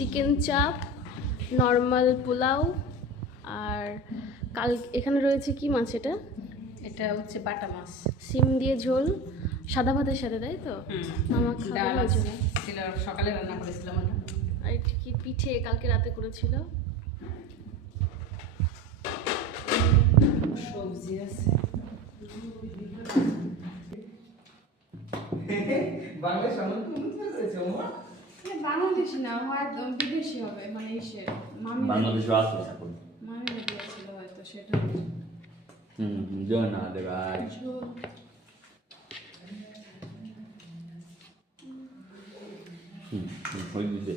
Chicken চাপ, normal pulao, আর এখানে রয়েছে কি মাছ এটা? এটা হচ্ছে বাটা মাছ, সিম দিয়ে ঝোল, সাদা ভাতের সাথে, তাই তো? মামা ডাল খাবার জন্য ছিল, সকালে রান্না করেছিলাম ওটা। আর এটা কি পিঠে কালকে রাতে করেছিল। সবজি আছে। বাংলাদেশি না হয় বিদেশি হবে, মানে ইসের মামি বাংলাদেশে আছে এখন। মামি দিয়েছিল হয়তো সেটা। জয় না দে ভাই। হয়ে গেছে।